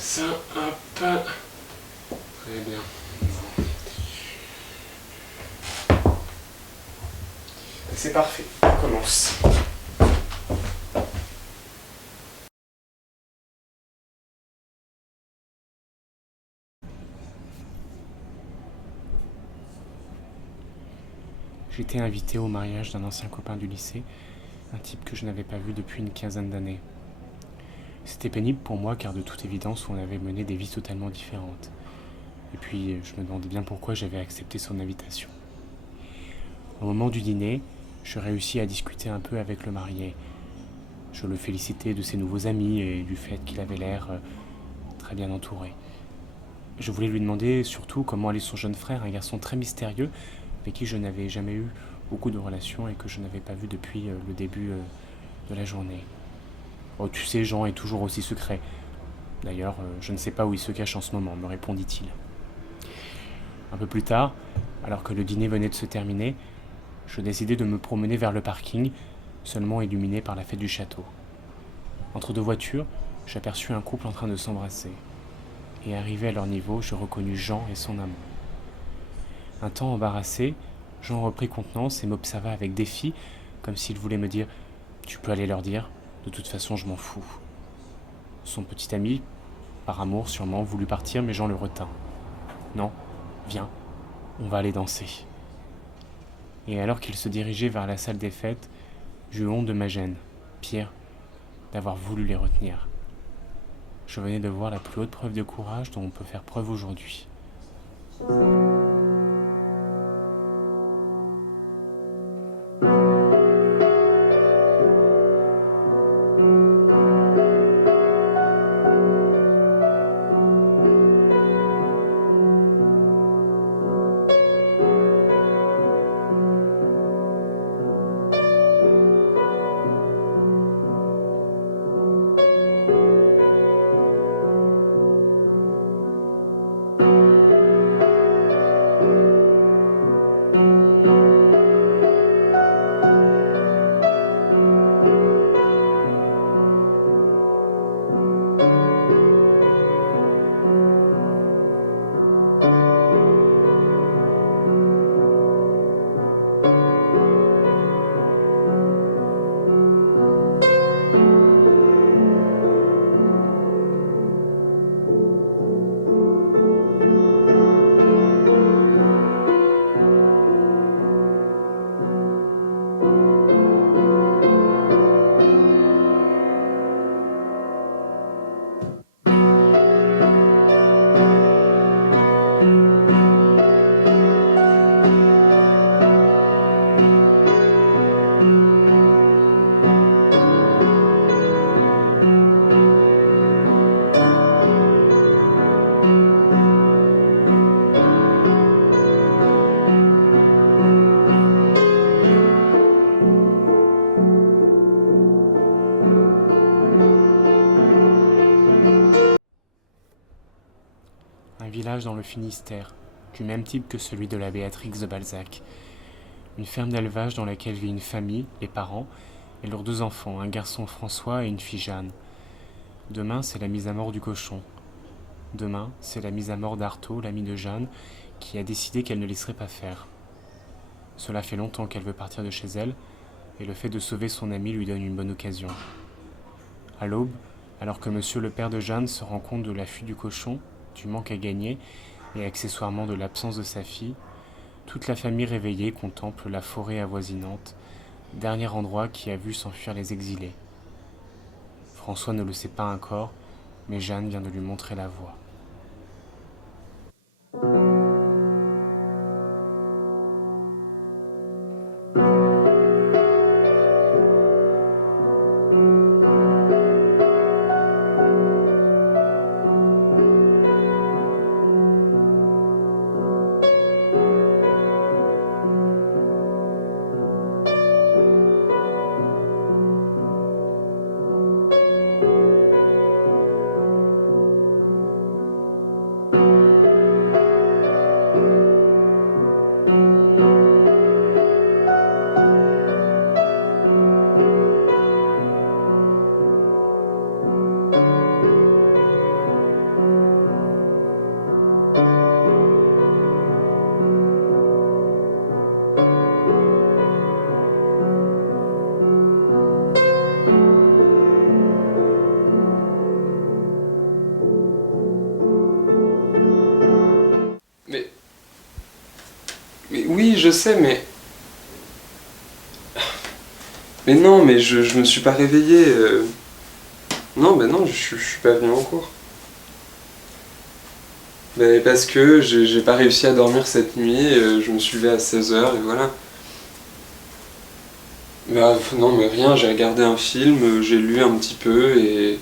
ça, hop. Très bien. C'est parfait, on commence. J'étais invité au mariage d'un ancien copain du lycée, un type que je n'avais pas vu depuis une quinzaine d'années. C'était pénible pour moi car de toute évidence on avait mené des vies totalement différentes. Et puis je me demandais bien pourquoi j'avais accepté son invitation. Au moment du dîner, je réussis à discuter un peu avec le marié. Je le félicitais de ses nouveaux amis et du fait qu'il avait l'air très bien entouré. Je voulais lui demander surtout comment allait son jeune frère, un garçon très mystérieux avec qui je n'avais jamais eu beaucoup de relations et que je n'avais pas vu depuis le début de la journée. Oh, tu sais, Jean est toujours aussi secret. D'ailleurs, je ne sais pas où il se cache en ce moment, me répondit-il. Un peu plus tard, alors que le dîner venait de se terminer, je décidai de me promener vers le parking, seulement illuminé par la fête du château. Entre deux voitures, j'aperçus un couple en train de s'embrasser. Et arrivé à leur niveau, je reconnus Jean et son amant. Un temps embarrassé, Jean reprit contenance et m'observa avec défi, comme s'il voulait me dire « Tu peux aller leur dire, de toute façon je m'en fous ». Son petit ami, par amour sûrement, voulut partir, mais Jean le retint. « Non, viens, on va aller danser. » Et alors qu'il se dirigeait vers la salle des fêtes, j'eus honte de ma gêne, pire, d'avoir voulu les retenir. Je venais de voir la plus haute preuve de courage dont on peut faire preuve aujourd'hui. Un village dans le Finistère, du même type que celui de la Béatrix de Balzac. Une ferme d'élevage dans laquelle vit une famille, les parents, et leurs deux enfants, un garçon François et une fille Jeanne. Demain, c'est la mise à mort du cochon. Demain, c'est la mise à mort d'Artaud, l'ami de Jeanne, qui a décidé qu'elle ne laisserait pas faire. Cela fait longtemps qu'elle veut partir de chez elle, et le fait de sauver son ami lui donne une bonne occasion. À l'aube, alors que monsieur le père de Jeanne se rend compte de la fuite du cochon, du manque à gagner, et accessoirement de l'absence de sa fille, toute la famille réveillée contemple la forêt avoisinante, dernier endroit qui a vu s'enfuir les exilés. François ne le sait pas encore, mais Jeanne vient de lui montrer la voie. je sais, mais... Mais non, mais je me suis pas réveillé. Non, ben non, je suis pas venu en cours. Ben parce que j'ai pas réussi à dormir cette nuit, je me suis levé à 16 h et voilà. Bah non, mais rien, j'ai regardé un film, j'ai lu un petit peu et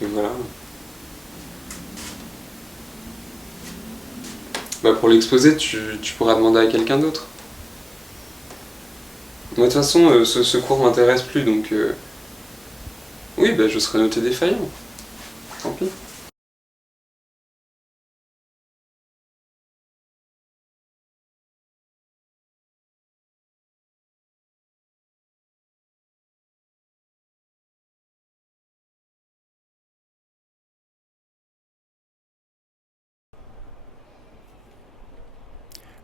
voilà. Bah pour l'exposer, tu pourras demander à quelqu'un d'autre. Moi, de toute façon, ce cours m'intéresse plus, donc oui, bah je serai noté défaillant. Tant pis.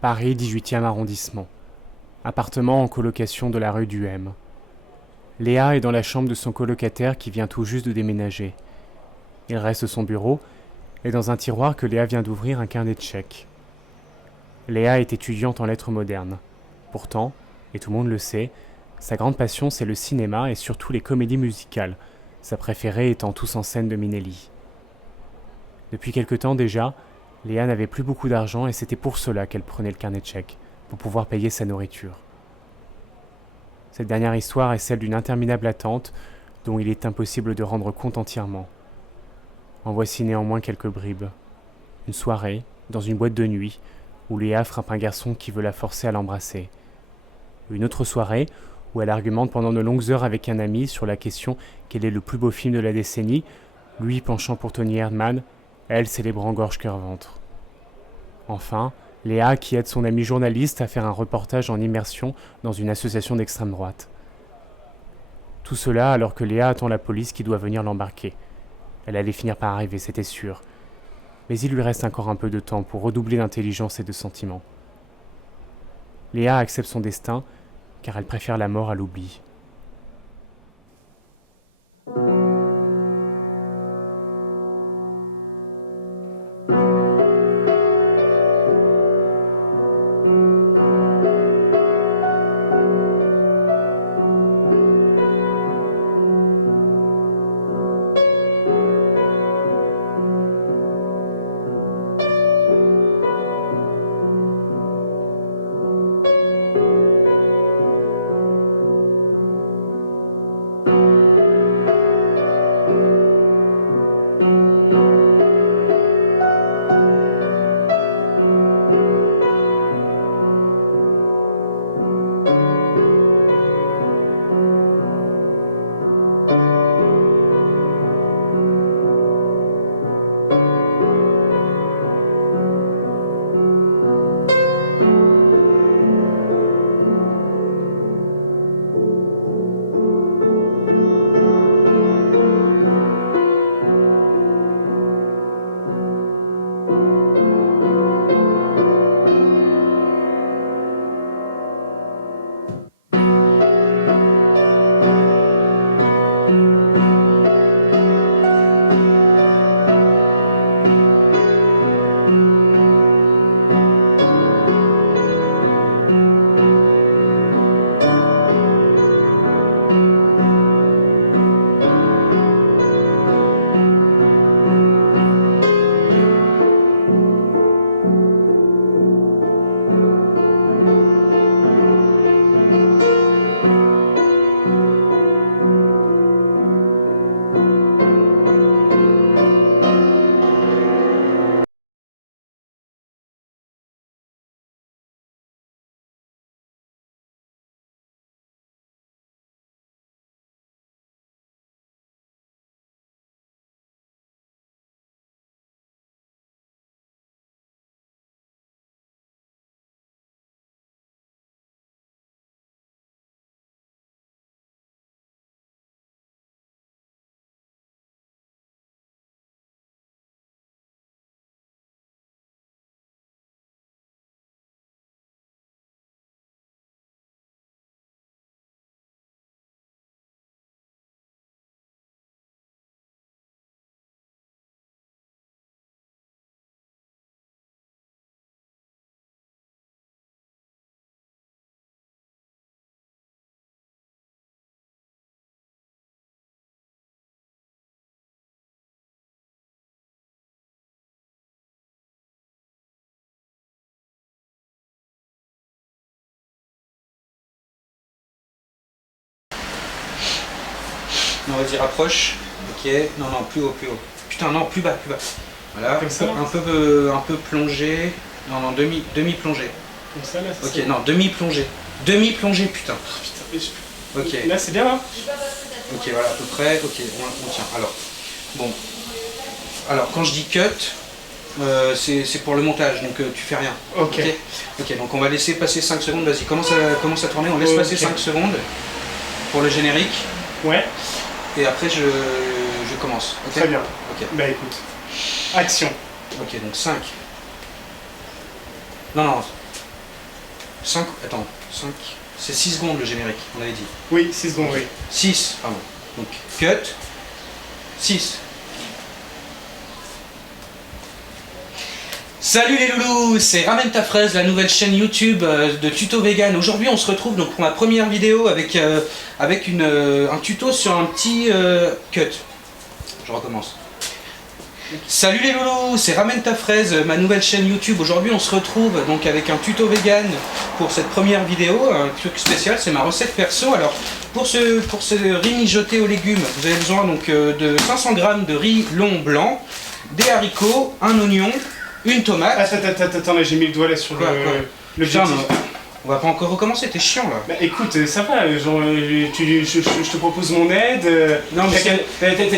Paris, 18e arrondissement. Appartement en colocation de la rue du M. Léa est dans la chambre de son colocataire qui vient tout juste de déménager. Il reste son bureau et dans un tiroir que Léa vient d'ouvrir un carnet de chèques. Léa est étudiante en lettres modernes. Pourtant, et tout le monde le sait, sa grande passion c'est le cinéma et surtout les comédies musicales, sa préférée étant Tous en scène de Minelli. Depuis quelque temps déjà, Léa n'avait plus beaucoup d'argent et c'était pour cela qu'elle prenait le carnet de chèques, pour pouvoir payer sa nourriture. Cette dernière histoire est celle d'une interminable attente dont il est impossible de rendre compte entièrement. En voici néanmoins quelques bribes. Une soirée, dans une boîte de nuit, où Léa frappe un garçon qui veut la forcer à l'embrasser. Une autre soirée, où elle argumente pendant de longues heures avec un ami sur la question quel est le plus beau film de la décennie, lui penchant pour Tony Erdmann, elle célébrant gorge-cœur-ventre. Enfin, Léa qui aide son ami journaliste à faire un reportage en immersion dans une association d'extrême droite. Tout cela alors que Léa attend la police qui doit venir l'embarquer. Elle allait finir par arriver, c'était sûr. Mais il lui reste encore un peu de temps pour redoubler d'intelligence et de sentiments. Léa accepte son destin car elle préfère la mort à l'oubli. Non, vas-y, rapproche. Ok, non, non, plus haut, plus haut. Putain, non, plus bas, plus bas. Voilà, Comme ça, un peu plongé. Non, non, demi-plongé. Comme ça, là, c'est Ok, non, demi-plongé. Demi-plongé, putain. Putain, Ok, là, c'est bien, là. ok, voilà, à peu près. Ok, on tient. Alors, bon. Alors, quand je dis cut, c'est pour le montage, donc tu fais rien. Ok. Ok, donc on va laisser passer 5 secondes. Vas-y, commence à tourner. On laisse passer 5 secondes pour le générique. Ouais. Et après, je commence. Okay. Très bien. Ok. Bah écoute. Action. Ok, donc 5. Non, non. 5. Attends, 5. C'est 6 secondes le générique, on avait dit. Oui, 6 secondes, oui. 6, pardon. Donc, cut. 6. Salut les loulous, c'est Ramène ta fraise, la nouvelle chaîne YouTube de tuto vegan. Aujourd'hui on se retrouve donc pour ma première vidéo avec un tuto sur un petit cut. Je recommence. Salut les loulous, c'est Ramène ta fraise, ma nouvelle chaîne YouTube. Aujourd'hui on se retrouve donc avec un tuto vegan pour cette première vidéo, un truc spécial, c'est ma recette perso. Alors pour ce riz mijoté aux légumes, vous avez besoin donc de 500 g de riz long blanc, des haricots, un oignon, une tomate. Attends, là j'ai mis le doigt là sur Quoi le Putain, objectif. on va pas encore recommencer, t'es chiant là. Bah écoute, ça va, genre, je te propose mon aide. Non, mais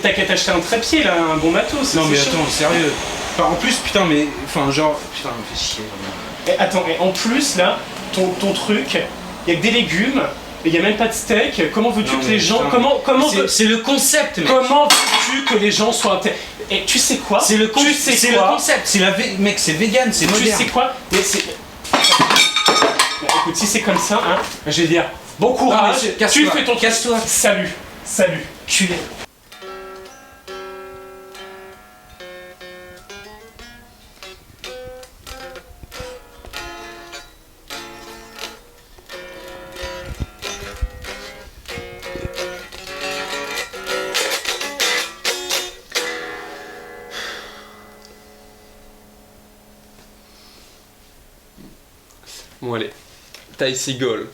t'as qu'à t'acheter un trépied là, un bon matos. Non mais c'est chiant. attends, sérieux. Enfin, en plus, putain, mais. Enfin, genre. Putain, me fait chier. Vraiment. Et attends, et en plus là, ton truc, il y a que des légumes, et il y a même pas de steak. Comment veux-tu Non, que mais les gens. putain, c'est le concept, mec. Comment veux-tu que les gens soient. Et tu sais quoi C'est le, Tu sais c'est le quoi concept. Mec, c'est vegan, c'est Tu moderne. sais quoi Mais c'est. Bah, écoute, si c'est comme ça, hein, je vais dire bon courage, Non, mais tu casse-toi, fais ton casse-toi. Salut, salut. Culé. Bon allez, taille seagull.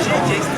technologique